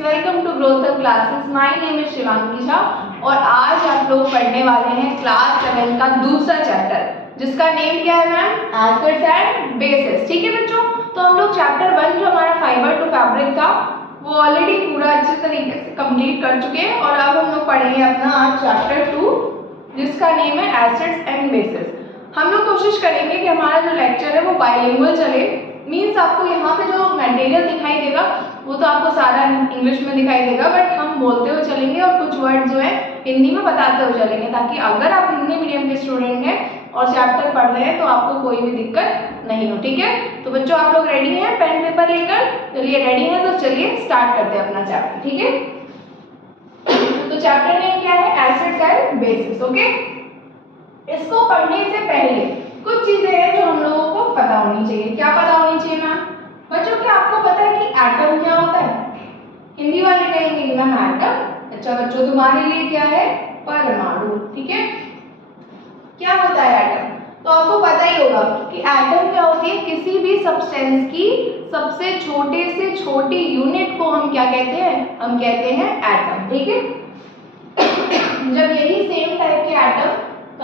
Welcome to growth up classes. My name is Shivangi Jha और आज आप लोग पढ़ने वाले हैं क्लास 7 का दूसरा चैप्टर जिसका नेम क्या है मैम? Acids and bases. ठीक है बच्चों, तो हम लोग चैप्टर 1 जो हमारा फाइबर टू फैब्रिक था वो ऑलरेडी पूरा अच्छे तरीके से कंप्लीट कर चुके हैं और अब हम लोग पढ़ेंगे अपना आज चैप्टर 2 जिसका नेम है एसिड्स एंड बेसिस। हम लोग कोशिश करेंगे कि हमारा जो लेक्चर है वो बाइलिंगुअल चले, मीन्स आपको यहाँ पे जो मटेरियल दिखाई देगा वो तो आपको सारा इंग्लिश में दिखाई देगा, बट हम बोलते हुए चलेंगे और कुछ वर्ड जो है हिंदी में बताते हुए चलेंगे ताकि अगर आप हिंदी मीडियम के स्टूडेंट हैं और चैप्टर पढ़ रहे हैं तो आपको कोई भी दिक्कत नहीं हो। ठीक है, तो बच्चों आप लोग रेडी हैं पेन पेपर लेकर? चलिए रेडी हैं तो चलिए स्टार्ट करते हैं अपना चैप्टर। ठीक है, तो चैप्टर नेम क्या है? Acids and bases. ओके, इसको पढ़ने से पहले कुछ चीजें हैं जो हम लोगों को पता होनी चाहिए। क्या पता होनी चाहिए मैम? बच्चों क्या आपको पता है कि एटम क्या होता है? हिंदी वाले कहेंगे कि मैम एटम। अच्छा बच्चों, तुम्हारे लिए क्या है? परमाणु। ठीक है, क्या होता है एटम? तो आपको पता ही होगा कि एटम क्या होती है? किसी भी सब्सटेंस की सबसे छोटे से छोटी यूनिट को हम क्या कहते हैं? हम कहते हैं एटम। ठीक है, जब यही सेम टाइप के एटम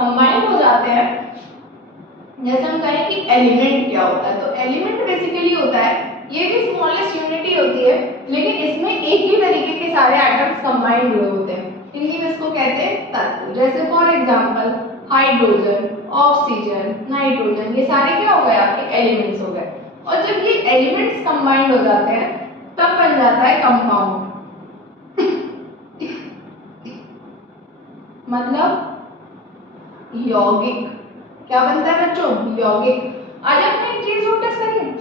कंबाइन हो जाते हैं, जैसे हम कहें कि एलिमेंट क्या होता है, तो एलिमेंट बेसिकली होता है ये भी स्मॉलेस्ट यूनिट ही होती है लेकिन इसमें एक ही तरीके के सारे एटम्स कंबाइंड हुए होते हैं। हिंदी में इसको कहते हैं तत्व। जैसे for example hydrogen, oxygen, nitrogen, ये सारे क्या हो गए? आपके एलिमेंट्स हो गए। और जब ये एलिमेंट्स कंबाइंड हो जाते हैं तब बन जाता है कंपाउंड। मतलब यौगिक। क्या बनता है बच्चों? यौगिक। आज अपने एक चीज नोटिस करिए,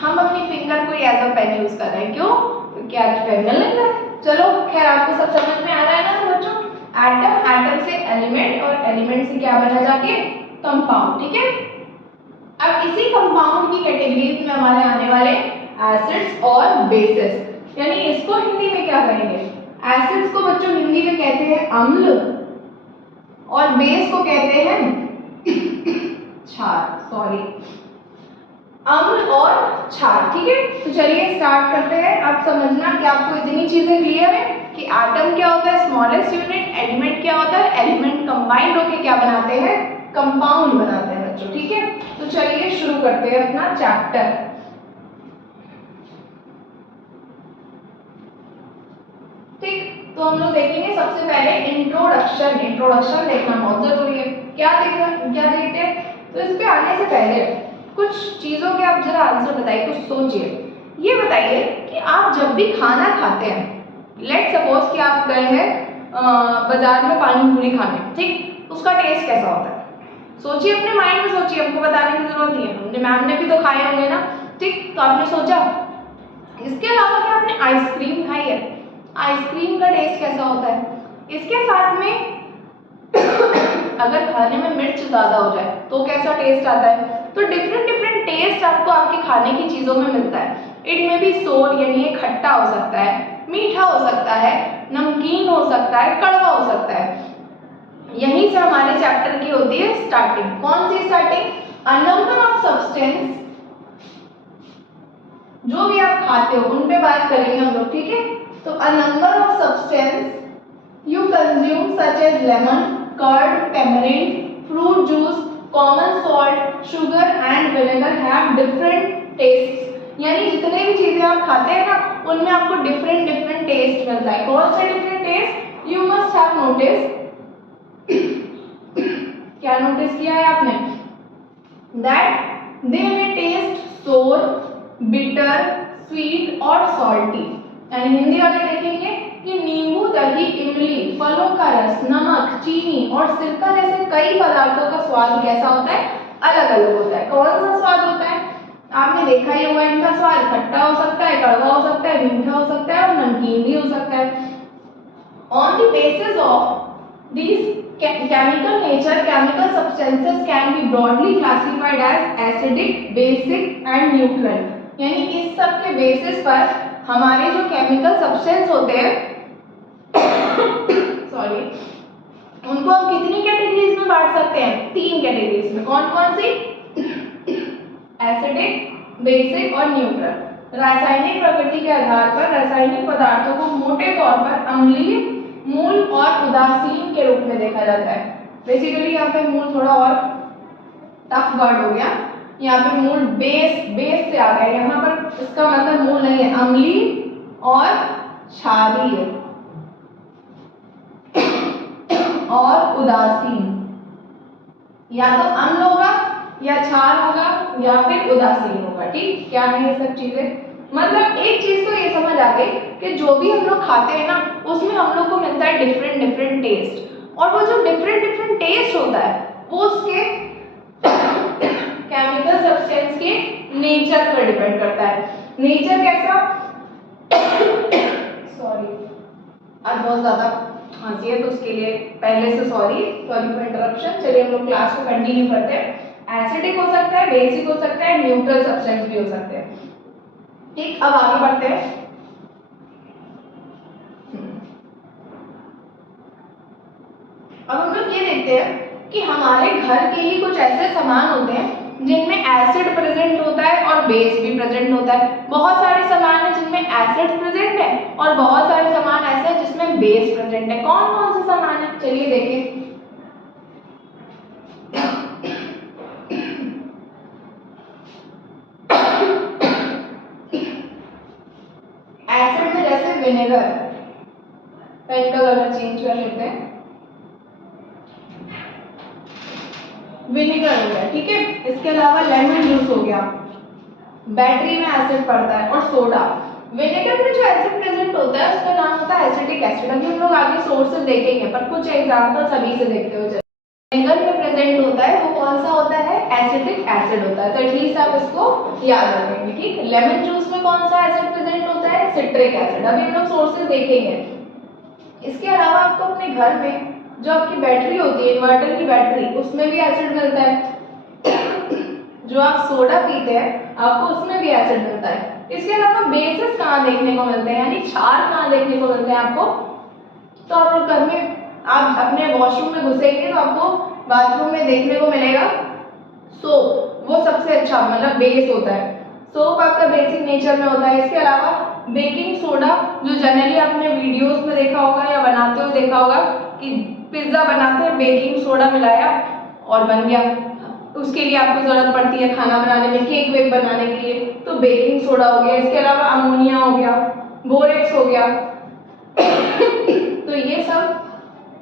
हम अपनी फिंगर को एज अ पेन यूज कर रहे हैं। क्यों? क्योंकि आज पेन लग रहा है। चलो खैर आपको सब समझ में आ रहा है ना बच्चों? एटम, एटम से एलिमेंट और एलिमेंट से क्या बना जाके? कंपाउंड। ठीक है, अब इसी कंपाउंड की कैटेगरीज में हमारे आने वाले एसिड्स और बेसिस, यानी इसको हिंदी में क्या कहेंगे? एसिड्स को बच्चों हिंदी में कहते हैं अम्ल और बेस को कहते हैं क्षार। सॉरी, अम्ल और क्षार। ठीक है, तो चलिए स्टार्ट करते हैं। अब समझना कि आपको इतनी चीजें क्लियर है कि एटम क्या होता है? Smallest unit. एलिमेंट क्या होता है? एलिमेंट कंबाइंड होकर क्या बनाते हैं? कंपाउंड बनाते हैं बच्चों। ठीक है, तो चलिए शुरू करते हैं अपना चैप्टर। ठीक, तो हम लोग देखेंगे सबसे पहले इंट्रोडक्शन। इंट्रोडक्शन देखना बहुत जरूरी है। क्या देखते हैं? तो इस पे आने से पहले कुछ चीजों के आप जरा आंसर बताइए, कुछ सोचिए। ये बताइए कि आप जब भी खाना खाते हैं, लेट सपोज कि आप गए हैं बाजार में पानी पूरी खाने, ठीक, उसका टेस्ट कैसा होता है? सोचिए, अपने माइंड में सोचिए, हमको बताने की जरूरत नहीं है, हमने मैम ने भी तो खाए होंगे ना। ठीक, तो आपने सोचा। इसके अलावा क्या आपने आइसक्रीम खाई है? आइसक्रीम का टेस्ट कैसा होता है? इसके साथ में अगर खाने में मिर्च ज्यादा हो जाए तो कैसा टेस्ट आता है? तो डिफरेंट डिफरेंट टेस्ट आपको आपके खाने की चीजों में मिलता है। इट में भी सोर यानी ये खट्टा हो सकता है, मीठा हो सकता है, नमकीन हो सकता है, कड़वा हो सकता है। यहीं से हमारे चैप्टर की होती है स्टार्टिंग। कौन सी starting? A number of substance, जो भी आप खाते हो उन पे बात करेंगे हम लोग। ठीक है, तो अ number of substance you consume such as lemon, curd, tamarind, fruit juice, common salt, sugar and vinegar have different tastes। यानी जितने भी चीजें आप खाते हैं ना उनमें आपको डिफरेंट डिफरेंट टेस्ट मिलता है। कौन से different taste? You must have notice. क्या नोटिस किया है आपने? That they may taste sour, bitter, sweet और सॉल्टी। यानी हिंदी वाले देखेंगे कि नींबू, दही, इमली, फलों का रस, नमक, चीनी और सिरका जैसे कई पदार्थों का स्वाद कैसा होता है? अलग अलग होता है। कौन सा स्वाद होता है? आपने देखा ही होगा, इनका स्वाद खट्टा हो सकता है, कड़वा हो सकता है, मीठा हो सकता है और नमकीन भी हो सकता है। On the basis of this chemical nature, chemical substances can be broadly classified as acidic, basic and neutral। यानी इस सब के बेसिस पर हमारे जो केमिकल सब्सटेंस होते हैं सॉरी, उनको हम कितनी कैटेगरीज में बांट सकते हैं? 3 कैटेगरीज में। कौन कौन सी? एसिडिक, बेसिक और न्यूट्रल। रासायनिक प्रकृति के आधार पर रासायनिक पदार्थों को मोटे तौर पर अम्लीय, मूल और उदासीन के रूप में देखा जाता है। बेसिकली यहाँ पे मूल थोड़ा और टफ वर्ड हो गया, यहाँ पे मूल बेस से आ गया, यहाँ पर इसका मतलब मूल नहीं है, अम्लीय और क्षारीय और उदासीन, या तो अम्ल होगा या क्षार होगा या फिर उदासीन होगा। ठीक, क्या है ये सब चीजें? मतलब एक चीज तो ये समझ आ गई कि जो भी हम लोग खाते हैं ना, उसमें हम लोग को मिलता है डिफरेंट टेस्ट, और वो जो डिफरेंट टेस्ट होता है वो उसके केमिकल सब्सटेंस के नेचर पर डिपेंड करता है। नेचर कैसा? सॉरी, आज बहुत ज्यादा खांसी है तो उसके लिए पहले से सॉरी फॉर इंटरप्शन। चलिए हम लोग क्लास को कंटिन्यू करते हैं। एसिडिक हो सकता है, बेसिक हो सकता है, न्यूट्रल सब्सटेंस भी हो सकते हैं। ठीक, अब आगे बढ़ते हैं। अब हम लोग ये देखते हैं कि हमारे घर के ही कुछ ऐसे सामान होते हैं जिनमें एसिड प्रेजेंट होता है और बेस भी प्रेजेंट होता है। बहुत सारे सामान है जिनमें एसिड प्रेजेंट है और बहुत सारे सामान ऐसे हैं जिसमें बेस प्रेजेंट है। कौन कौन से सामान है, चलिए देखिए। एसिड में जैसे विनेगर, पेन का कलर चेंज कर लेते हैं, विनेगर हो गया, ठीक है। इसके अलावा लेमन जूस हो गया, बैटरी में एसिड पड़ता है, और सोडा। विनेगर में जो एसिड प्रेजेंट होता है उसका नाम होता है एसिटिक एसिड। अभी हम लोग आगे सोर्सेज देखेंगे पर कुछ एग्जांपल्स अभी से देखते हुए चलते। विनेगर में प्रेजेंट होता है वो कौन सा होता है? एसिटिक एसिड होता है, तो एटलीस्ट आप इसको याद रखेंगे। ठीक, लेमन जूस में कौन सा एसिड प्रेजेंट होता है? Citric acid. अभी हम लोग सोर्सेज देखेंगे। इसके अलावा आपको अपने घर में जो आपकी बैटरी होती है, इन्वर्टर की बैटरी, उसमें भी एसिड मिलता है। जो आप सोडा पीते हैं आपको उसमें भी एसिड मिलता है। इसके अलावा बेसिस कहाँ देखने को मिलते हैं, यानी क्षार कहाँ देखने को मिलते हैं आपको? तो आप लोग घर में आप अपने वॉशरूम में घुसेंगे तो आपको बाथरूम में देखने को मिलेगा सोप, वो सबसे अच्छा मतलब बेस होता है। सोप आपका बेसिक नेचर में होता है। इसके अलावा बेकिंग सोडा, जो जनरली आपने वीडियोस में देखा होगा या बनाते हुए देखा होगा कि पिज्जा बनाते हैं, बेकिंग सोडा मिलाया और बन गया। उसके लिए आपको जरूरत पड़ती है खाना बनाने में, केक वेक बनाने के लिए, तो बेकिंग सोडा हो गया। इसके अलावा अमोनिया हो गया, बोरेक्स हो गया। तो ये सब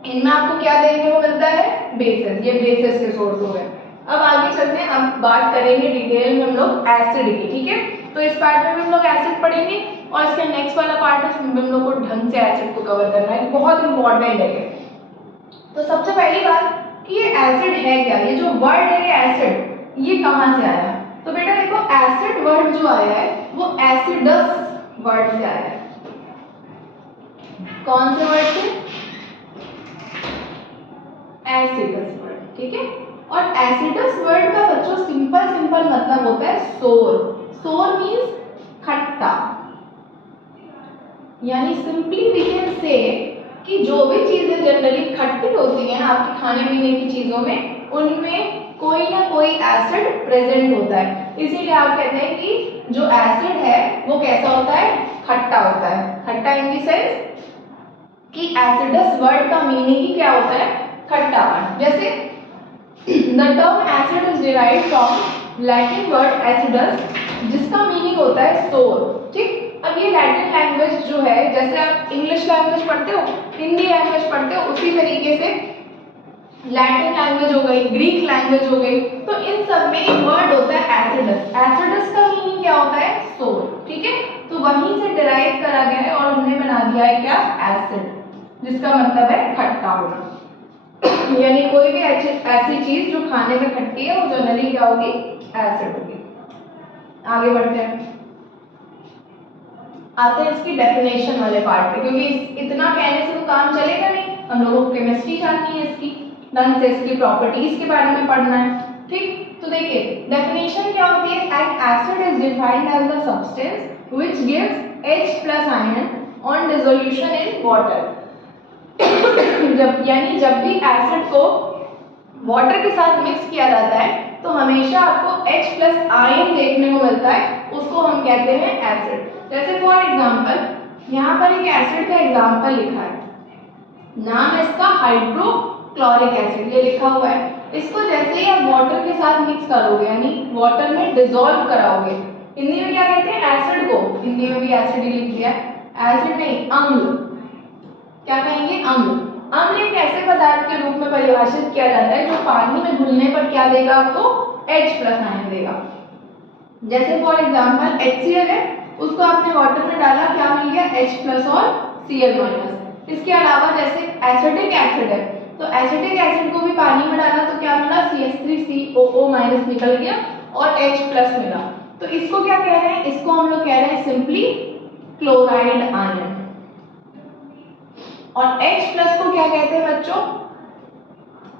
इनमें आपको क्या देखने को मिलता है? बेसिस। ये बेसिस के सोर्स हो गए। अब आगे चलते हैं, अब बात करेंगे डिटेल में हम लोग एसिड की। ठीक है, तो इस पार्ट में हम लोग एसिड पढ़ेंगे और इसका नेक्स्ट वाला पार्ट है उसमें हम लोग को ढंग से एसिड को कवर करना है, बहुत इंपॉर्टेंट है। तो सबसे पहली बात कि ये एसिड है क्या, ये जो वर्ड है ये एसिड, ये कहाँ से आया? तो बेटा देखो, एसिड वर्ड जो आया है वो एसिडस वर्ड से आया है। कौन से वर्ड से? एसिडस वर्ड, ठीक है। और एसिडस वर्ड का बच्चों सिंपल मतलब होता है सोर। सोर मीन्स खट्टा, यानी सिंपली वी कैन से कि जो भी चीजें जनरली खट्टी होती हैं आपके खाने पीने की चीजों में, उनमें कोई ना कोई एसिड प्रेजेंट होता है। इसीलिए आप कहते हैं कि जो एसिड है वो कैसा होता है? खट्टा होता है। खट्टा इन द सेंस कि एसिडस वर्ड का मीनिंग ही क्या होता है? खट्टा। जैसे the term acid is derived from Latin word acidus, जिसका मीनिंग होता है सोर। ठीक, अब ये लैटिन लैंग्वेज जो है, जैसे आप इंग्लिश लैंग्वेज पढ़ते हो, हिंदी लैंग्वेज पढ़ते हो, उसी तरीके से लैटिन लैंग्वेज हो गई, ग्रीक लैंग्वेज हो गई, तो इन सब में एक वर्ड होता है एसिडस। एसिडस का मीनिंग क्या होता है? सोर। ठीक है, तो वहीं से डिराइव करा गया है और हमने बना दिया है क्या? एसिड, जिसका मतलब है खट्टा होना। यानी कोई भी ऐसी चीज जो खाने में खट्टी है वो जनरली क्या होगी? एसिड होगी। आगे बढ़ते हैं, आते हैं इसकी डेफिनेशन वाले पार्ट पे, क्योंकि इतना कहने से तो काम चलेगा नहीं, हम लोगों को केमिस्ट्री जाननी है इसकी, ढंग से इसकी प्रॉपर्टीज के बारे में पढ़ना है। ठीक, तो देखिए डेफिनेशन क्या होती है? An acid is defined as a substance which gives H+ ion on dissolution in water. जब भी एसिड को वाटर के साथ मिक्स किया जाता है तो हमेशा आपको H प्लस आयन देखने को मिलता है, उसको हम कहते हैं एसिड। जैसे फॉर एग्जांपल यहाँ पर एक एसिड का एग्जांपल लिखा है, नाम इसका हाइड्रोक्लोरिक एसिड, ये लिखा हुआ है। इसको जैसे ही आप वाटर के साथ मिक्स करोगे, यानी वाटर में डिसॉल्व कराओगे, हिंदी में क्या कहते हैं एसिड को, हिंदी में भी एसिड ही लिख दिया, एसिड नहीं अम्ल, क्या कहेंगे अम्ल। अम्ल एक ऐसे पदार्थ के रूप में परिभाषित किया जाता है जो पानी में घुलने पर क्या देगा आपको, H प्लस आयन देगा। जैसे फॉर एग्जांपल HCl है, उसको आपने वाटर में डाला, क्या मिल गया H प्लस और Cl माइनस। इसके अलावा जैसे एसिटिक एसिड है, तो एसिटिक एसिड को भी पानी में डाला तो क्या मिला CH3COO माइनस निकल गया और H प्लस मिला। तो इसको क्या कह रहे हैं, इसको हम लोग कह रहे हैं सिंपली क्लोराइड आयन। और H प्लस को क्या कहते हैं बच्चों,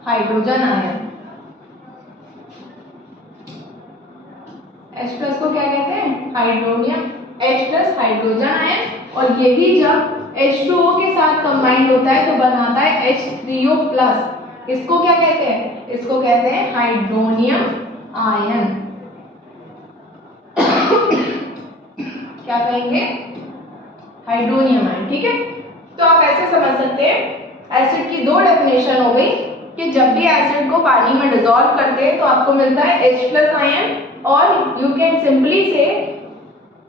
हाइड्रोजन आयन। H प्लस को क्या कहते हैं, hydronium, H plus hydrogen ion. और यही जब H2O के साथ कंबाइंड होता है तो बनाता है H3O प्लस। इसको क्या कहते हैं, इसको कहते हैं हाइड्रोनियम आयन। क्या कहेंगे, हाइड्रोनियम आयन। ठीक है, तो आप ऐसे समझ सकते हैं एसिड की दो डेफिनेशन हो गई कि जब भी एसिड को पानी में डिसॉल्व करते हैं तो आपको मिलता है H प्लस आयन, और यू कैन सिंपली से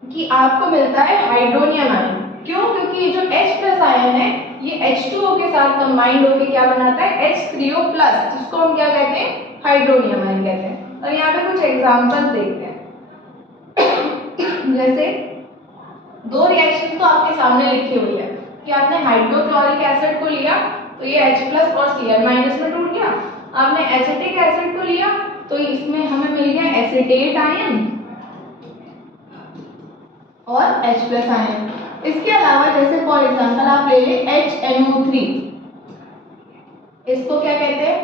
कि आपको मिलता है हाइड्रोनियम आयन। क्यों, क्योंकि जो H प्लस आयन है ये H2O के साथ कंबाइंड होकर क्या बनाता है H3O प्लस, जिसको हम क्या कहते हैं, हाइड्रोनियम आयन कहते हैं। और यहाँ पे कुछ एग्जांपल्स देखते हैं। जैसे दो रिएक्शन तो आपके सामने लिखी हुई है कि आपने हाइड्रोक्लोरिक एसिड को लिया तो ये H प्लस और Cl माइनस में टूट गया, आपने एसिटिक एसिड को लिया तो इसमें हमें मिल गया एसिटेट आयन और H प्लस आयन। इसके अलावा जैसे फॉर एग्जांपल आप ले लें HNO3, इसको क्या कहते हैं,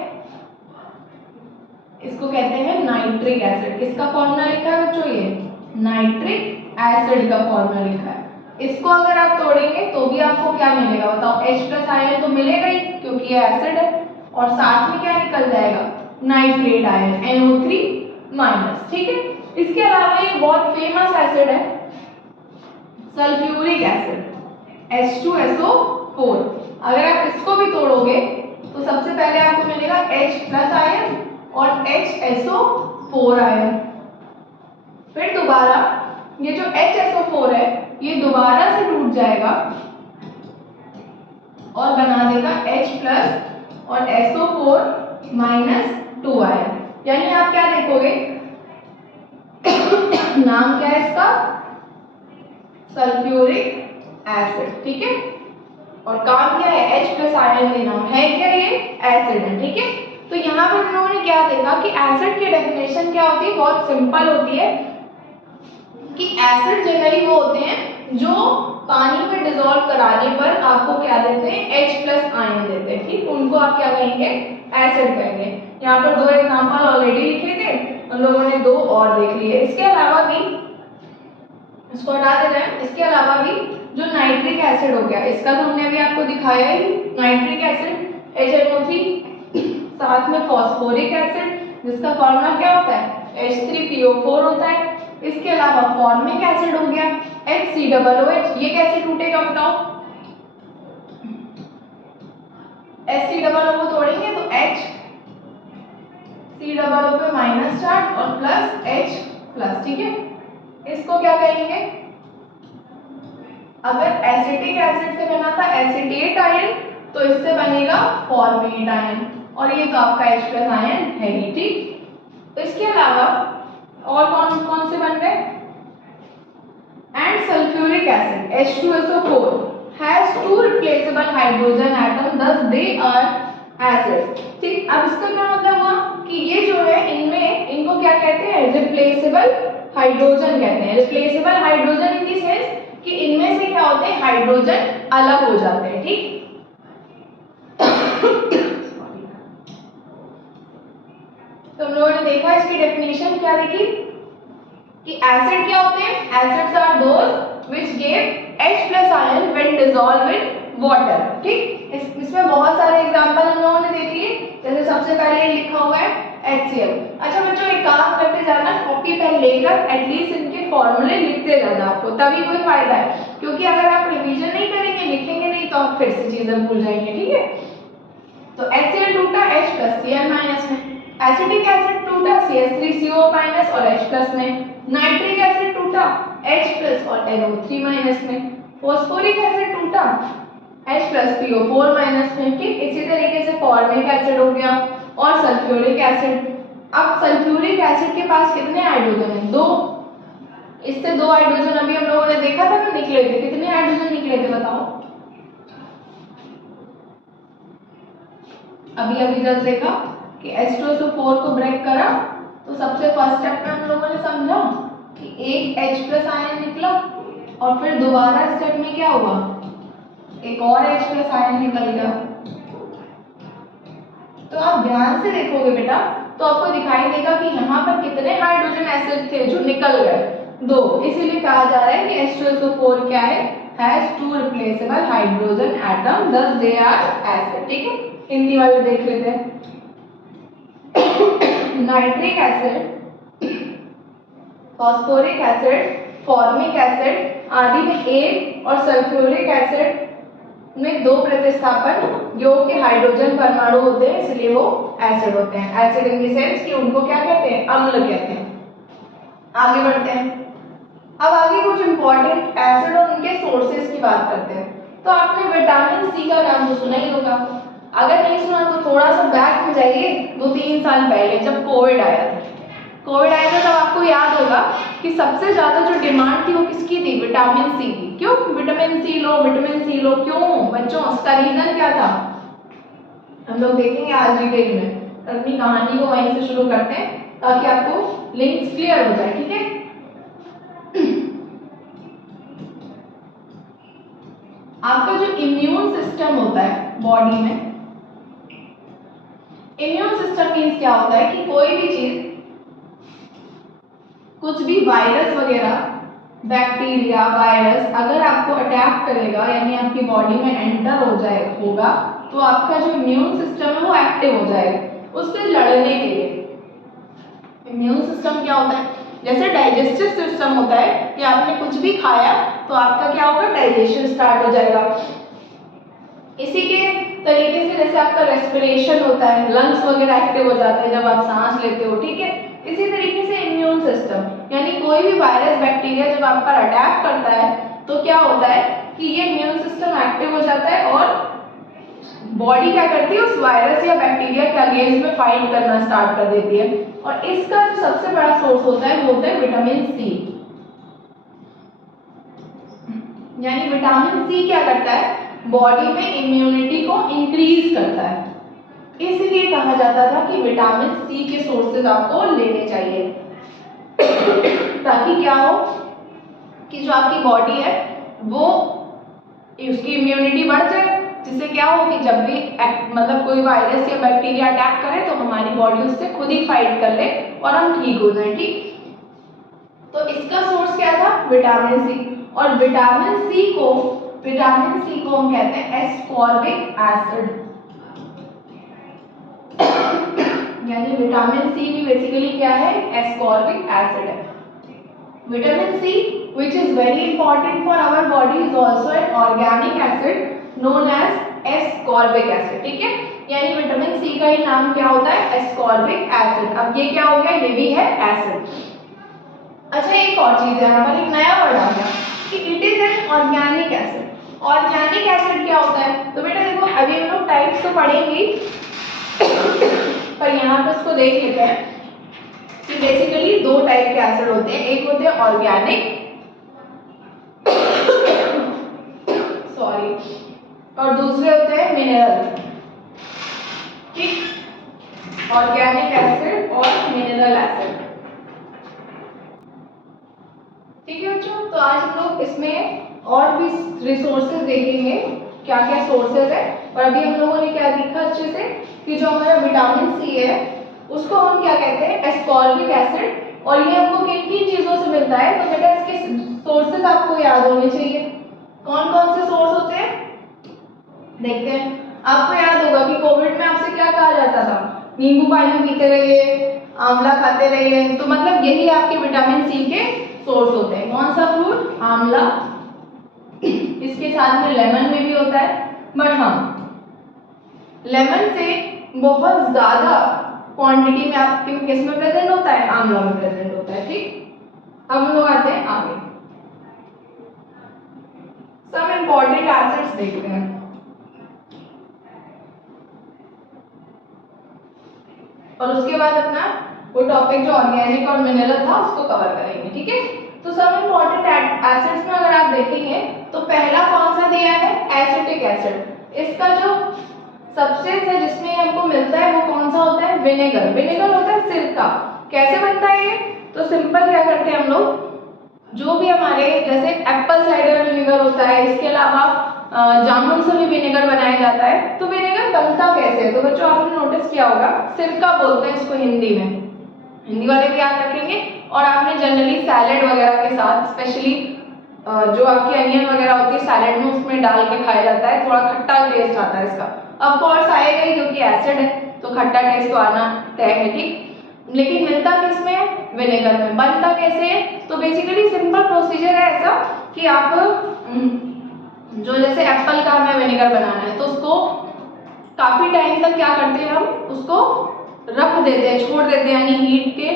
इसको कहते हैं नाइट्रिक एसिड। किसका फॉर्मूला लिखा है बच्चों, ये नाइट्रिक एसिड का फॉर्मूला लिखा है। इसको अगर आप तोड़ेंगे तो भी आपको क्या मिलेगा बताओ, H प्लस आयन तो मिलेगा ही क्योंकि ये एसिड है, और साथ में क्या निकल जाएगा, नाइट्रेट आयन NO3 माइनस। ठीक है, इसके अलावा ये बहुत फेमस एसिड है सल्फ्यूरिक एसिड H2SO4। अगर आप इसको भी तोड़ोगे तो सबसे पहले आपको मिलेगा H प्लस आयन और HSO4 आयन। फिर दोबारा ये जो HSO4 है ये दोबारा से टूट जाएगा और बना देगा H प्लस और SO4 माइनस 2 आयन। यानी आप क्या देखोगे नाम क्या है इसका, सल्फ्यूरिक एसिड। ठीक है, और काम क्या है, H प्लस आयन देना है, क्या ये एसिड है। ठीक है, तो यहाँ पर हम लोगों ने क्या देखा कि एसिड की डेफिनेशन क्या होती है, बहुत सिंपल होती है कि एसिड जनरली वो होते हैं जो पानी में डिसॉल्व कराने पर आपको क्या देते हैं, H प्लस आयन देते हैं। ठीक, उनको आप क्या कहेंगे, एसिड कहेंगे। यहाँ पर दो एग्जांपल ऑलरेडी लिखे थे, हम लोगों ने दो और देख लिए। इसके अलावा भी, इसको हटा देना है, इसके अलावा भी जो नाइट्रिक एसिड हो गया, इसका तो हमने अभी आपको दिखाया ही, नाइट्रिक एसिड HNO3, साथ में फॉस्फोरिक एसिड जिसका फॉर्मूला क्या होता है H3PO4 होता है। इसके अलावा फॉर्मिक एसिड हो गया HCOOH, ये कैसे टूटेगा बताओ, HCOO को तोड़ेंगे तो HCOO पे माइनस चार्ज और प्लस H प्लस। ठीक है, इसको क्या कहेंगे, अगर एसिटिक एसिड से बना था एसिटेट आयन तो इससे बनेगा फॉर्मेट आयन, और ये तो आपका H प्लस आयन है ही। ठीक, इसके अलावा और कौन कौन से बन गए, and sulphuric acid H2SO4 has two replaceable hydrogen atom, thus they are acids। ठीक, अब इसका क्या मतलब हुआ कि ये जो है इनमें, इनको क्या कहते हैं, रिप्लेसेबल हाइड्रोजन कहते हैं। Replaceable hydrogen in the sense कि इनमें से क्या होते हैं, हाइड्रोजन अलग हो जाते हैं। ठीक, तो हम लोगों ने देखा इसकी डेफिनेशन क्या देखी कि एसिड क्या होते हैं, acids are those which give H plus ion when dissolve in water. ठीक, इसमें बहुत सारे एग्जांपल हम लोगों ने देख लिए। जैसे सबसे पहले लिखा हुआ है HCl। अच्छा बच्चों एक काम करते जाना, कॉपी पेन लेकर एटलीस्ट इनके फॉर्मूले लिखते जाना, आपको तभी कोई फायदा है, क्योंकि अगर आप रिवीजन नहीं करेंगे, लिखेंगे नहीं, तो आप फिर से चीजें भूल जाएंगे, ठीक है। तो HCl टूटा H प्लस Cl माइनस में, एसिटिक एसिड टूटा CH3CO माइनस और H प्लस में, नाइट्रिक एसिड टूटा H प्लस और NO3 माइनस में, फॉस्फोरिक एसिड टूटा H प्लस PO4 माइनस में, ठीक। इसी तरीके से फॉर्मिक एसिड हो गया और सल्फ्यूरिक एसिड। अब सल्फ्यूरिक एसिड के पास कितने हाइड्रोजन हैं? 2। इससे 2 हाइड्रोजन अभी हम लोगों ने देखा था ना निकले थे, कितने हाइड्रोजन निकले थे बताओ? अभी जस्ट देखा कि H2SO4 को ब्रेक करा तो सबसे फर्स्ट स्टेप में हम लोगों ने समझा कि एक H प्लस आयन निकला और फिर दोबारा स्टेप में क्या हुआ, एक और H प्लस आयन निकल गया। तो आप ध्यान से देखोगे बेटा तो आपको दिखाई देगा कि यहाँ पर कितने हाइड्रोजन एसिड थे जो निकल गए, 2। इसीलिए कहा जा रहा है कि H2SO4 क्या है, has 2 replaceable hydrogen atom, thus they are acid, ठीक है। हिंदी वाले देख लेते हैं। Nitric acid, phosphoric acid, formic acid आदि में एक और सल्फ्यूरिक एसिड में 2 प्रतिस्थापन योग के हाइड्रोजन परमाणु होते हैं, इसलिए वो एसिड होते हैं। एसिड इन द सेंस कि उनको क्या कहते हैं, अम्ल कहते हैं। आगे बढ़ते हैं। अब आगे कुछ इंपॉर्टेंट एसिड और उनके सोर्सेज की बात करते हैं। तो आपने विटामिन सी का नाम तो सुना ही होगा, अगर नहीं सुना तो थोड़ा सा बैक में जाइए 2-3 साल पहले जब कोविड आया था। तब आपको याद होगा कि सबसे ज्यादा जो डिमांड थी वो किसकी थी, विटामिन सी की। क्यों विटामिन सी लो, विटामिन सी लो, क्यों बच्चों? उसका रीजन क्या था हम लोग देखेंगे आज डिटेल में। अपनी कहानी को वहीं से शुरू करते हैं ताकि आपको लिंक्स क्लियर हो जाए, ठीक है। आपका जो इम्यून सिस्टम होता है बॉडी में, इम्यून सिस्टम मीन्स क्या होता है कि कोई भी चीज, कुछ भी वायरस वगैरह, बैक्टीरिया, वायरस अगर आपको अटैक करेगा यानी आपकी बॉडी में एंटर हो जाए होगा तो आपका जो इम्यून सिस्टम है वो एक्टिव हो जाएगा उससे लड़ने के लिए। इम्यून सिस्टम क्या होता है, जैसे डाइजेस्टिव सिस्टम होता है कि आपने कुछ भी खाया तो आपका क्या होगा, डाइजेशन स्टार्ट हो जाएगा। इसी के तरीके से जैसे आपका रेस्पिरेशन होता है, लंग्स वगैरह एक्टिव हो जाते हैं जब आप सांस लेते हो, ठीक है। इसी तरीके से इम्यून सिस्टम यानी कोई भी वायरस, बैक्टीरिया जब आप पर अटैक करता है तो क्या होता है कि ये इम्यून सिस्टम एक्टिव हो जाता है और बॉडी क्या करती है, उस वायरस या बैक्टीरिया के अगेंस्ट में फाइट करना स्टार्ट कर देती है। और इसका जो सबसे बड़ा सोर्स होता है वो होता है विटामिन सी। यानी विटामिन सी क्या करता है, बॉडी में इम्यूनिटी को इंक्रीज करता है। इसलिए कहा जाता था कि विटामिन सी के सोर्सेज आपको लेने चाहिए ताकि क्या हो कि जो आपकी बॉडी है वो उसकी इम्यूनिटी बढ़ जाए, जिससे क्या हो कि जब भी मतलब कोई वायरस या बैक्टीरिया अटैक करे तो हमारी बॉडी उससे खुद ही फाइट कर ले और हम ठीक हो जाए, ठीक। तो इसका सोर्स क्या था, विटामिन सी। और विटामिन सी को हम कहते हैं एस्कॉर्बिक एसिड। यानी विटामिन सी भी बेसिकली क्या है, एस्कॉर्बिक एसिड है। Vitamin C which is very important for our body is also an organic acid known as ascorbic acid, ठीक है। यानी विटामिन सी का ही नाम क्या होता है, एस्कॉर्बिक एसिड। अब ये क्या हो गया, ये भी है एसिड। अच्छा एक और चीज है, यहाँ पर एक नया वर्ड आ गया कि it is an organic acid. Organic acid क्या होता है, तो बेटा देखो अभी हम लोग टाइप्स तो पढ़ेंगे पर यहाँ पर उसको देख लेते हैं कि बेसिकली 2 टाइप के एसिड होते हैं, एक होते हैं ऑर्गेनिक और दूसरे होते हैं मिनरल, ठीक। ऑर्गेनिक एसिड और मिनरल एसिड, ठीक है बच्चों। तो आज हम लोग इसमें और भी रिसोर्सेज देखेंगे, क्या क्या सोर्सेज है। और अभी हम लोगों ने क्या देखा अच्छे से कि जो हमारा विटामिन सी है उसको हम क्या कहते हैं, एस्कॉर्बिक एसिड। और ये हमको किन किन चीजों से मिलता है, तो बेटा इसके सोर्सेज आपको याद होने चाहिए। कौन कौन से सोर्स होते हैं देखते हैं। आपको याद होगा कि कोविड में आपसे क्या कहा जाता था नींबू पानी पीते रहिए, आंवला खाते रहिए, तो मतलब यही आपके विटामिन सी के सोर्स होते हैं। कौन सा फ्रूट? आंवला, इसके साथ में लेमन में भी होता है, बट हाँ लेमन से बहुत ज्यादा क्वांटिटी में आपके किस में प्रेजेंट होता है? आंवला में प्रेजेंट होता है। ठीक, अब हम लोग आते हैं आगे, सब इंपॉर्टेंट एसिड्स देखते हैं। और उसके बाद अपना वो टॉपिक जो ऑर्गेनिक और मिनरल था उसको कवर करेंगे। ठीक है, तो सब इंपॉर्टेंट एसिड्स में अगर आप देखेंगे तो पहला कौन सा दिया है? Acetic acid. इसका जो सब्सटेंस है जिसमें हमको मिलता है वो कौन सा होता है? विनेगर। विनेगर होता है सिरका। कैसे बनता है ये? तो सिंपल क्या करते हैं हम लोग, जो भी हमारे जैसे एप्पल साइडर विनेगर होता है, इसके अलावा जामुन से भी विनेगर बनाया जाता है। तो विनेगर बनता कैसे है? तो बच्चों आपने नोटिस किया होगा, सिरका बोलते हैं इसको हिंदी में, हिंदी वाले भी याद रखेंगे। और आपने जनरली सैलेड वगैरह के साथ, स्पेशली जो आपकी अनियन वगैरह होती है सैलेड में, उसमें डाल के खाया जाता है, थोड़ा खट्टा टेस्ट आता है इसका। ऑफ कोर्स आएगा ही क्योंकि एसिड है, तो खट्टा टेस्ट तो आना तय है। ठीक, लेकिन मिलता किस में है? विनेगर में। बनता कैसे है? तो बेसिकली सिंपल प्रोसीजर है ऐसा कि आप जो जैसे एप्पल का हमें विनेगर बनाना है तो उसको काफी टाइम तक क्या करते हैं, हम उसको रख देते हैं, छोड़ देते हैं, यानी हीट के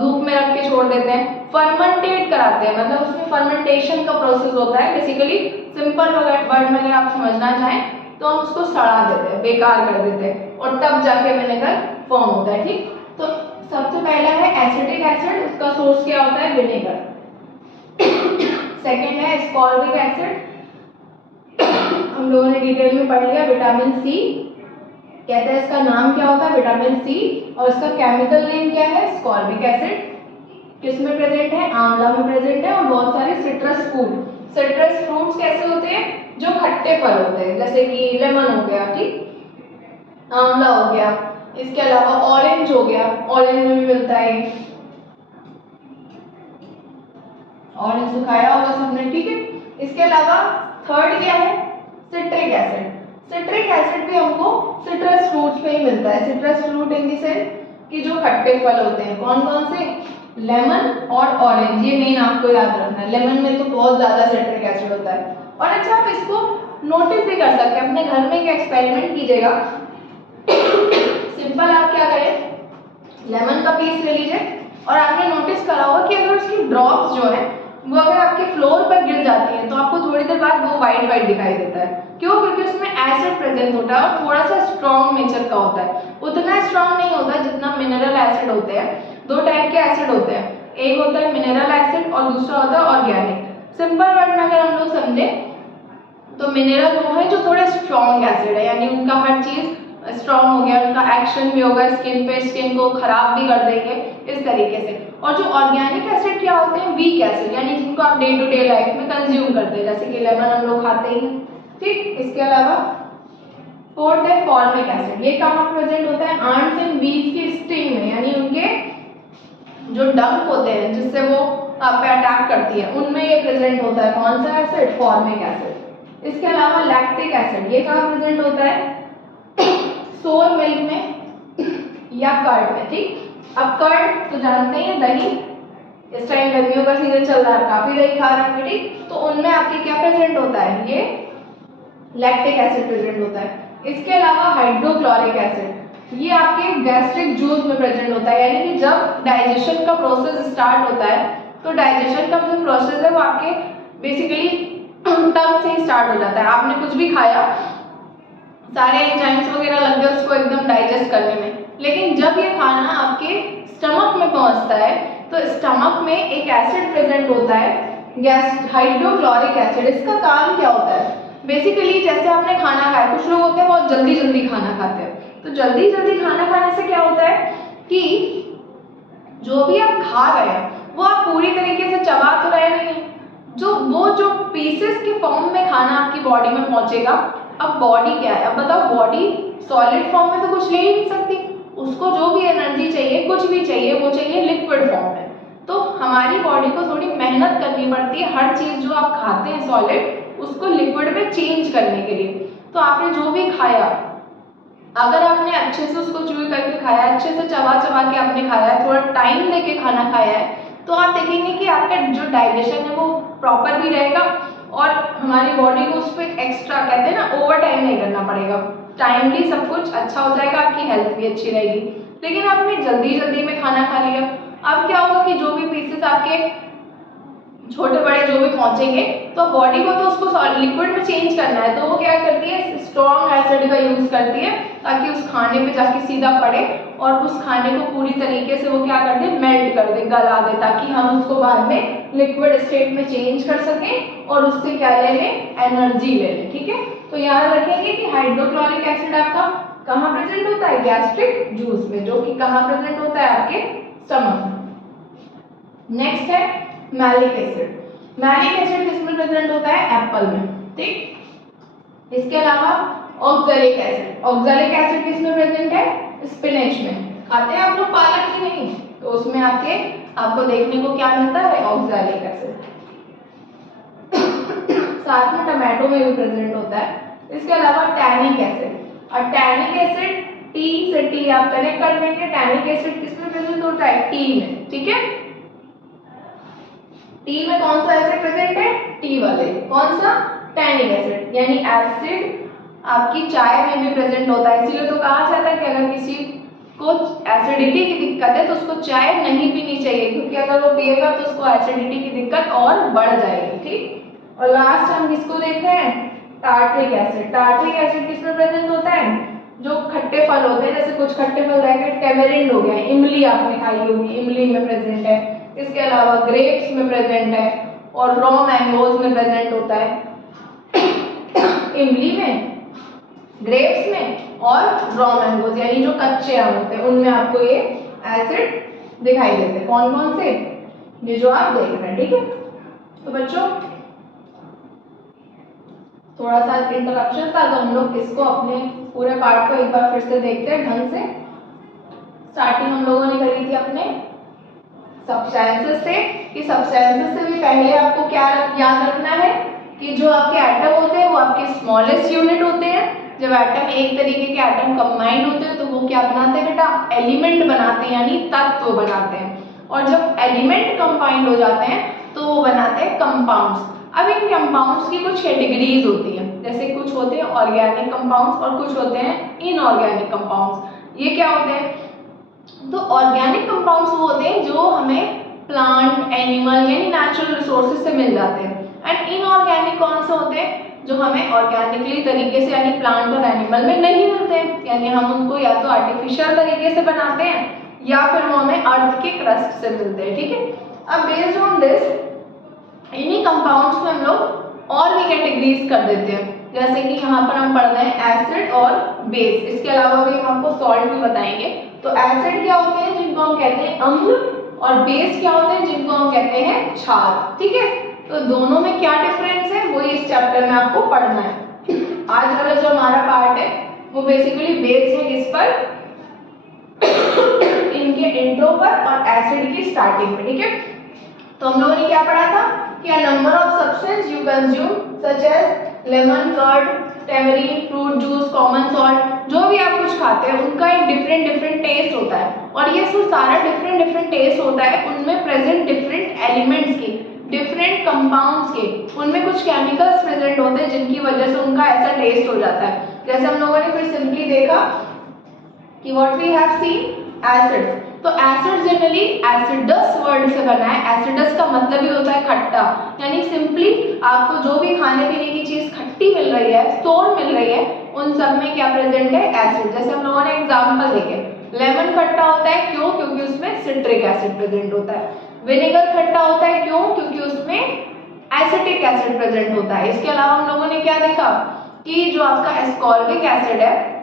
धूप में रख के छोड़ देते हैं, फर्मेंटेट कराते हैं, मतलब उसमें फर्मेंटेशन का प्रोसेस होता है। बेसिकली सिंपल वर्ड में अगर आप समझना चाहें तो हम उसको सड़ा देते हैं, बेकार कर देते हैं, और तब जाके विनेगर फॉर्म होता है। ठीक, तो सबसे पहला है एसिटिक एसिड, उसका सोर्स क्या होता है? विनेगर। सेकेंड है स्कॉर्बिक एसिड, हम लोगों ने डिटेल में पढ़ लिया। विटामिन सी कहते हैं, इसका नाम क्या होता है? विटामिन सी, और इसका केमिकल नेम क्या है? Ascorbic acid. किसमें प्रेजेंट है? आंवला में प्रेजेंट है, और बहुत सारे सिट्रस फूड, सिट्रस फ्रूट्स कैसे होते हैं? जो खट्टे फल होते हैं, जैसे कि लेमन हो गया, ठीक, आंवला हो गया, इसके अलावा ऑरेंज हो गया, ऑरेंज में भी मिलता है, ऑरेंज तो खाया होगा सबने। ठीक है, इसके अलावा थर्ड क्या है? Citric acid. सिट्रिक एसिड भी हमको सिट्रस फ्रूट्स में ही मिलता है। Citrus fruit in the sense कि जो खट्टे फल होते हैं, कौन कौन से? लेमन और ऑरेंज, ये मेन आपको याद रखना है। लेमन में तो बहुत ज्यादा सिट्रिक एसिड होता है। और अच्छा, आप इसको नोटिस भी कर सकते हैं, अपने घर में एक एक्सपेरिमेंट कीजिएगा। सिंपल आप क्या करें, लेमन का पीस ले लीजिए, और आपने नोटिस करा होगा कि अगर उसकी ड्रॉप्स जो है वो अगर आपके फ्लोर पर गिर जाती है तो आपको थोड़ी देर बाद वो वाइट वाइट दिखाई देता है। क्यों? क्योंकि उसमें एसिड प्रेजेंट होता है, और थोड़ा सा स्ट्रॉन्ग नेचर का होता है। उतना स्ट्रॉन्ग नहीं होता जितना मिनरल एसिड होते हैं। दो टाइप के एसिड होते हैं, एक होता है मिनरल एसिड और दूसरा होता है ऑर्गेनिक। सिंपल वर्ड में अगर हम लोग समझे तो मिनरल वो है जो थोड़ा स्ट्रॉन्ग एसिड है, यानी उनका हर चीज स्ट्रॉन्ग हो गया, उनका एक्शन भी होगा स्किन पे, स्किन को खराब भी कर देंगे, इस तरीके से। और जो ऑर्गेनिक एसिड क्या होते हैं? वीक एसिड, यानी जिनको आप डे टू डे लाइफ में कंज्यूम करते हैं, जैसे कि लेमन हम लोग खाते ही। ठीक, इसके अलावा फोर्थ है फॉर्मिक एसिड। ये कहाँ प्रेजेंट होता है? आंट्स एंड बीज की स्टिंग में, यानी उनके जो डंक होते हैं जिससे वो आप पे अटैक करती है, उनमें ये प्रेजेंट होता है। कौन सा एसिड? Formic acid. इसके अलावा लैक्टिक एसिड, ये कहाँ प्रेजेंट होता है? सोर मिल्क में या कर्ड में। ठीक, अब कर्ड तो जानते हैं दही, इस टाइम गर्मियों का सीजन चल रहा है, काफी दही खा रहे हैं। ठीक, तो उनमें आपके क्या प्रेजेंट होता है? ये लैक्टिक एसिड प्रेजेंट होता है। इसके अलावा हाइड्रोक्लोरिक एसिड, ये आपके गैस्ट्रिक जूस में प्रेजेंट होता है, यानी कि जब डाइजेशन का प्रोसेस स्टार्ट होता है तो डाइजेशन का जो प्रोसेस है वो आपके बेसिकली टंग से ही स्टार्ट हो जाता है। आपने कुछ भी खाया, सारे एंजाइम्स वगैरह लग गए उसको एकदम डाइजेस्ट करने में, लेकिन जब ये खाना आपके स्टमक में पहुंचता है तो स्टमक में एक एसिड प्रेजेंट होता है, गैस हाइड्रोक्लोरिक एसिड। इसका काम क्या होता है? बेसिकली जैसे आपने खाना खाया, कुछ लोग होते हैं बहुत जल्दी जल्दी खाना खाते हैं, तो जल्दी जल्दी खाना खाने से क्या होता है कि जो भी आप खा रहे हैं वो आप पूरी तरीके से चबा तो रहे नहीं, जो पीसेस के फॉर्म में खाना आपकी बॉडी में पहुंचेगा। अब बॉडी क्या है? अब बताओ, बॉडी सॉलिड फॉर्म में तो कुछ ले ही नहीं सकती, उसको जो भी एनर्जी चाहिए, कुछ भी चाहिए, वो चाहिए लिक्विड फॉर्म में। तो हमारी बॉडी को थोड़ी मेहनत करनी पड़ती है हर चीज जो आप खाते हैं सॉलिड, उसको लिक्विड में चेंज करने के लिए। तो आपने जो भी खाया अगर आपने अच्छे से उसको च्यू करके खाया है, अच्छे से चबा चबा के आपने खाया है, थोड़ा टाइम देके खाना खाया है, तो आप देखेंगे कि आपका जो डाइजेशन है वो प्रॉपर भी रहेगा और हमारी बॉडी को उस पर एक्स्ट्रा कहते हैं ना ओवर टाइम नहीं करना पड़ेगा, टाइमली सब कुछ अच्छा हो जाएगा, आपकी हेल्थ भी अच्छी रहेगी। लेकिन आपने जल्दी जल्दी में खाना खा लिया, अब क्या होगा कि जो भी पीसेस आपके छोटे बड़े जो भी पहुंचेंगे तो बॉडी को तो उसको लिक्विड में चेंज करना है, तो वो क्या करती है स्ट्रॉन्ग एसिड का यूज करती है ताकि उस खाने पे जाके सीधा पड़े और उस खाने को पूरी तरीके से वो क्या कर दे मेल्ट कर दे, गला दे, ताकि हम उसको बाद में लिक्विड स्टेट में चेंज कर सकें और उससे क्या ले लें एनर्जी ले लें। ठीक है, तो याद रखेंगे कि हाइड्रोक्लोरिक एसिड आपका कहाँ प्रेजेंट होता है गैस्ट्रिक जूस में, जो कि कहाँ प्रेजेंट होता है आपके स्टमक में। नेक्स्ट है मैलिक एसिड। मैलिक एसिड किसमें प्रेजेंट होता है एप्पल में। ठीक, इसके अलावा ऑक्सैलिक एसिड। ऑक्सैलिक एसिड किसमें प्रेजेंट है स्पिनच में। खाते हैं आप लोग पालक की नहीं, तो उसमें आपको देखने को क्या मिलता है ऑक्सैलिक एसिड। साथ में टमाटो में भी प्रेजेंट होता है। इसके अलावा टैनिक एसिड, और टैनिक एसिड टी से टी आप कनेक्ट कर देंगे, टैनिक एसिड किसमें प्रेजेंट होता है टी में। ठीक है, टी में कौन सा एसिड प्रेजेंट है टी वाले, कौन सा टैनिक एसिड, यानी एसिड आपकी चाय में भी प्रेजेंट होता है। इसीलिए तो कहा जाता है कि अगर किसी को एसिडिटी की दिक्कत है तो उसको चाय नहीं पीनी चाहिए, क्योंकि अगर वो पिएगा तो उसको एसिडिटी की दिक्कत और बढ़ जाएगी। ठीक, और लास्ट हम किसको देख रहे हैं टार्ट्रिक एसिड। टार्ट्रिक एसिड किसमें प्रेजेंट होता है जो खट्टे फल होते हैं, जैसे कुछ खट्टे फल रह गए, टेमेरिंड हो गया, इमली आपने खाई होगी, इमली में प्रेजेंट है। इसके अलावा ग्रेप्स में प्रेजेंट है और रॉ मैंगोज में प्रेजेंट होता है। इमली में, ग्रेप्स में और रॉ मैंगोज यानी जो कच्चे आम होते हैं उनमें आपको ये एसिड दिखाई देते हैं। कौन कौन से, ये जो आप देख रहे हैं। ठीक है, तो बच्चों थोड़ा सा इंटरप्शन था, तो हम लोग इसको अपने पूरे पार्ट को एक बार फिर से देखते हैं ढंग से। स्टार्टिंग हम लोगों ने करी थी अपने सब्सटेंसेस से, कि सब्सटेंसेस से भी पहले आपको क्या याद रखना है कि जो आपके एटम होते हैं वो आपके स्मॉलेस्ट यूनिट होते हैं। जब एटम एक तरीके के एटम कंबाइंड होते हैं तो वो क्या बनाते हैं बेटा एलिमेंट बनाते हैं, यानी तत्व बनाते हैं। और जब एलिमेंट कंबाइंड हो जाते हैं तो वो बनाते हैं कंपाउंड्स। अब इन कंपाउंड्स की कुछ कैटेगरीज होती हैं, जैसे कुछ होते हैं ऑर्गेनिक कंपाउंड्स और कुछ होते हैं इनऑर्गेनिक कंपाउंड्स। ये क्या होते हैं, तो ऑर्गेनिक कंपाउंड्स वो होते हैं जो हमें प्लांट एनिमल यानी नेचुरल रिसोर्सेज से मिल जाते हैं। एंड इनऑर्गेनिक कौन से होते हैं जो हमें ऑर्गेनिकली तरीके से यानी प्लांट और एनिमल में नहीं मिलते हैं, यानी हम उनको या तो आर्टिफिशियल तरीके से बनाते हैं या फिर वो हमें अर्थ के क्रस्ट से मिलते हैं। ठीक है, अब बेस्ड ऑन दिस इन्हीं कंपाउंड्स में हम लोग और भी कैटेगरीज कर देते हैं, जैसे कि यहाँ पर हम पढ़ रहे हैं एसिड और बेस। इसके अलावा भी हम आपको सॉल्ट भी बताएंगे। तो एसिड क्या होते हैं जिनको हम कहते हैं अम्ल, और बेस क्या होते हैं जिनको हम कहते हैं क्षार। ठीक है, तो दोनों में क्या डिफरेंस है वो इस चैप्टर में आपको पढ़ना है। आज वाला जो हमारा पार्ट है वो बेसिकली बेस है किस पर, इनके इंट्रो पर और एसिड की स्टार्टिंग में। ठीक है, तो हम लोगों ने क्या पढ़ा था कि a number of substance you consume such as lemon curd, tamarind, fruit juice, common salt, जो भी आप कुछ खाते हैं उनका एक डिफरेंट टेस्ट होता है, और ये सब सारा डिफरेंट टेस्ट होता है उनमें प्रेजेंट डिफरेंट एलिमेंट्स के, डिफरेंट कंपाउंड्स के, उनमें कुछ केमिकल्स प्रेजेंट होते हैं जिनकी वजह से उनका ऐसा टेस्ट हो जाता है। जैसे हम लोगों ने फिर सिंपली देखा कि what we have seen acids. तो एसिड जनरली एसिडस वर्ड से बना है। एसिडस का मतलब ही होता है खट्टा, यानी सिंपली आपको जो भी खाने पीने की चीज खट्टी मिल रही है, सोर मिल रही है, उन सब में क्या प्रेजेंट है एसिड। जैसे हम लोगों ने एग्जांपल देखे, लेमन खट्टा होता है क्यों, क्योंकि उसमें सिट्रिक एसिड प्रेजेंट होता है। विनेगर खट्टा होता है क्यों, क्योंकि उसमें एसिटिक एसिड प्रेजेंट होता है। इसके अलावा हम लोगों ने क्या देखा कि जो आपका एस्कॉर्बिक एसिड है,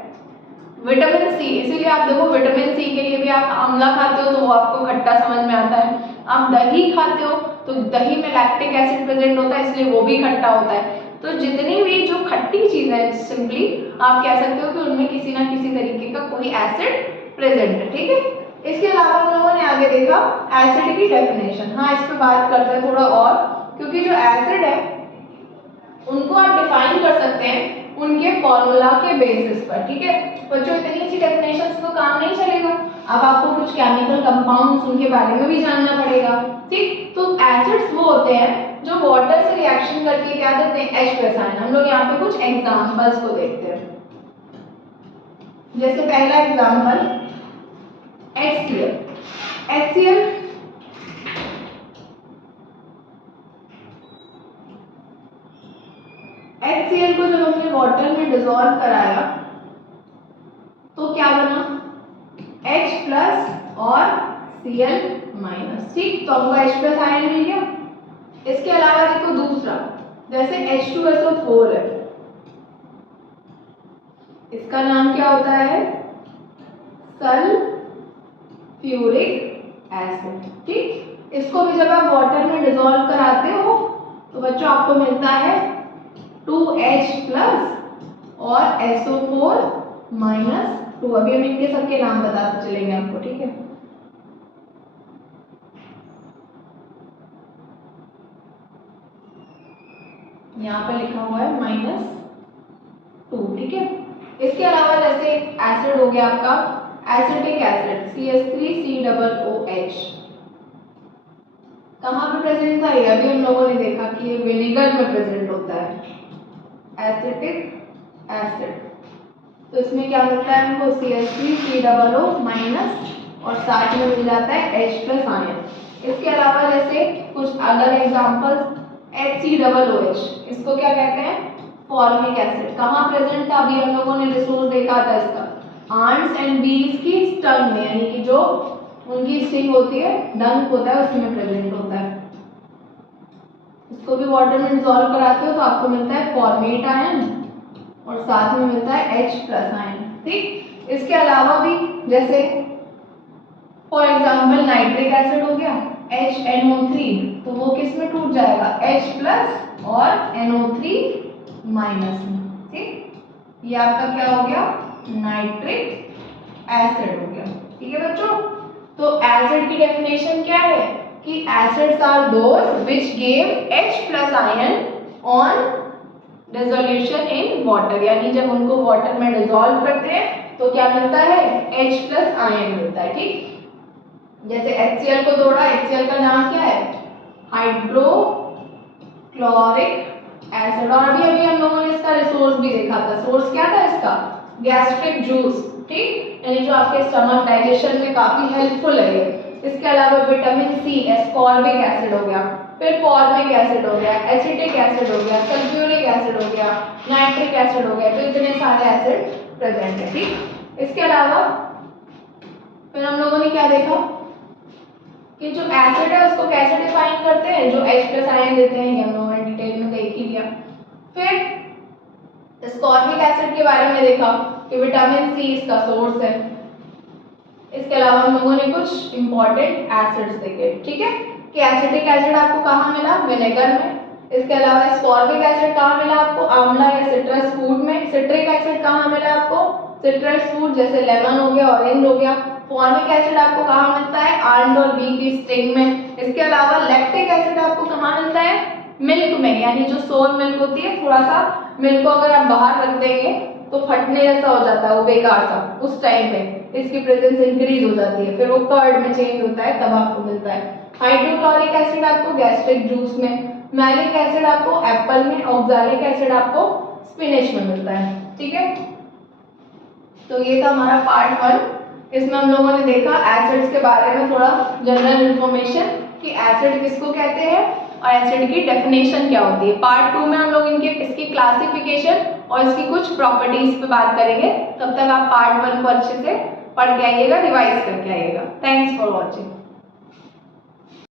विटामिन सी, इसीलिए आप देखो विटामिन सी के लिए भी आप आंवला खाते हो तो वो आपको खट्टा समझ में आता है। आप दही खाते हो तो दही में लैक्टिक एसिड प्रेजेंट होता है, इसलिए वो भी खट्टा होता है। तो जितनी भी जो खट्टी चीजें हैं सिंपली आप कह सकते हो कि उनमें किसी ना किसी तरीके का कोई एसिड प्रेजेंट है। ठीक है, इसके अलावा हम लोगों ने आगे देखा एसिड की डेफिनेशन। हाँ, इस पर बात करते हैं थोड़ा और, क्योंकि जो एसिड है उनको आप डिफाइन कर सकते हैं उनके फॉर्मूला के बेसिस पर, ठीक है बच्चों। इतनी सी डेफिनेशंस तो काम नहीं चलेगा, अब आपको कुछ केमिकल कंपाउंड्स उनके बारे में भी जानना पड़ेगा, ठीक। तो एसिड्स वो होते हैं जो वाटर से रिएक्शन करके क्या देते हैं, H+ आयन। हम लोग यहाँ पे कुछ एग्जांपल्स को देखते हैं। जैसे पहला एग्जांपल HCl। HCl को जब हमने वाटर में डिसॉल्व कराया तो क्या बना, H+ और Cl-, ठीक। तो हमको H+ आयन मिल गया। इसके अलावा देखो दूसरा, जैसे H2SO4 है, इसका नाम क्या होता है, सल्फ्यूरिक एसिड, ठीक। इसको भी जब आप वाटर में डिसॉल्व कराते हो तो बच्चों आपको मिलता है 2H+ और SO4-2। अभी हम इनके सबके नाम बताते चलेंगे आपको, ठीक है। यहाँ पे लिखा हुआ है -2, ठीक है। इसके अलावा जैसे एसिड हो गया आपका एसिटिक एसिड CH3COOH, कहाँ पे प्रेजेंट था ये, अभी हम लोगों ने देखा कि ये विनेगर में प्रेजेंट होता है एसिटिक एसिड। तो इसमें क्या मिलता है हमको, CH3COO- और साथ में मिल जाता है H+ आयन। इसके अलावा जैसे कुछ अदर एग्जांपल्स, HCOOH, इसको क्या कहते हैं, फॉर्मिक एसिड। कहाँ प्रेजेंट था, अभी हम लोगों ने रिसोर्स देखा था इसका, आंट्स एंड बीज की स्टंग में, यानी कि जो उनकी स्टिंग होती है, डंक होता है, उसमें प्रेजेंट होता है। इसको भी वाटर में डिसॉल्व कराते हो तो आपको मिलता है फॉर्मेट आयन और साथ में मिलता है H+ आयन, ठीक। इसके अलावा भी जैसे फॉर एग्जांपल नाइट्रिक एसिड हो गया HNO3, तो वो किस में टूट जाएगा, H+ और NO3- में, ठीक। ये आपका क्या हो गया, नाइट्रिक एसिड हो गया, ठीक है बच्चों। तो एसिड की डेफिनेशन क्या है कि acids are those which give H+ ion on dissolution in water, यानी जब उनको वाटर में डिसॉल्व करते हैं तो क्या मिलता है, H+ आयन मिलता है, ठीक। जैसे HCl को तोड़ा, HCl का नाम क्या है, हाइड्रोक्लोरिक एसिड। और अभी अभी हम लोगों ने इसका रिसोर्स भी देखा था, सोर्स क्या था इसका, गैस्ट्रिक जूस, ठीक, यानी जो आपके स्टमक डाइजेशन में काफी हेल्पफुल है। इसके अलावा विटामिन C, एस्कॉर्बिक एसिड हो गया, फिर फॉर्मिक एसिड हो गया, एसिटिक एसिड हो गया, सल्फ्यूरिक एसिड हो गया, नाइट्रिक एसिड हो गया, तो इतने सारे एसिड प्रेजेंट है, ठीक। इसके अलावा फिर हम लोगों ने क्या देखा कि जो एसिड है उसको कैसे डिफाइन करते हैं, जो H+ आयन देते हैं, ये हम लोगों ने डिटेल में देख ही लिया। फिर एस्कॉर्बिक एसिड के बारे में देखा कि विटामिन C इसका सोर्स है। इसके अलावा हम लोगों ने कुछ इंपॉर्टेंट एसिड्स देखे, ठीक है, कि एसिटिक एसिड आपको कहाँ मिला, विनेगर में। इसके अलावा एस्कॉर्बिक एसिड कहाँ मिला आपको, आंवला या सिट्रस फ्रूट में। सिट्रिक एसिड कहाँ मिला आपको, सिट्रस फ्रूट जैसे लेमन हो गया, ऑरेंज हो गया। फॉर्मिक एसिड आपको कहाँ मिलता है, आंट और बी की स्टिंग में। इसके अलावा लैक्टिक एसिड आपको कहाँ मिलता है, मिल्क में, यानी जो सोर मिल्क होती है, थोड़ा सा मिल्क को अगर आप बाहर रख देंगे तो फटने जैसा हो जाता है, वो बेकार सा, उस टाइम पे इसकी प्रेजेंस इंक्रीज हो जाती है, फिर वो कर्ड में चेंज होता है, तब आपको मिलता है। हाइड्रोक्लोरिक एसिड आपको गैस्ट्रिक जूस में, मैलिक एसिड आपको एप्पल में, ऑक्सैलिक एसिड आपको स्पिनच में मिलता है, ठीक है। तो ये था हमारा पार्ट 1। इसमें हम लोगों ने देखा एसिड्स के बारे में थोड़ा जनरल इंफॉर्मेशन कि एसिड किसको कहते हैं और एसिड की डेफिनेशन क्या होती है। पार्ट 2 में हम लोग इसकी क्लासिफिकेशन और इसकी कुछ प्रॉपर्टीज पे बात करेंगे। तब तक आप पार्ट 1 को अच्छे से पढ़ के आइएगा, रिवाइज करके आइएगा। Thanks for watching.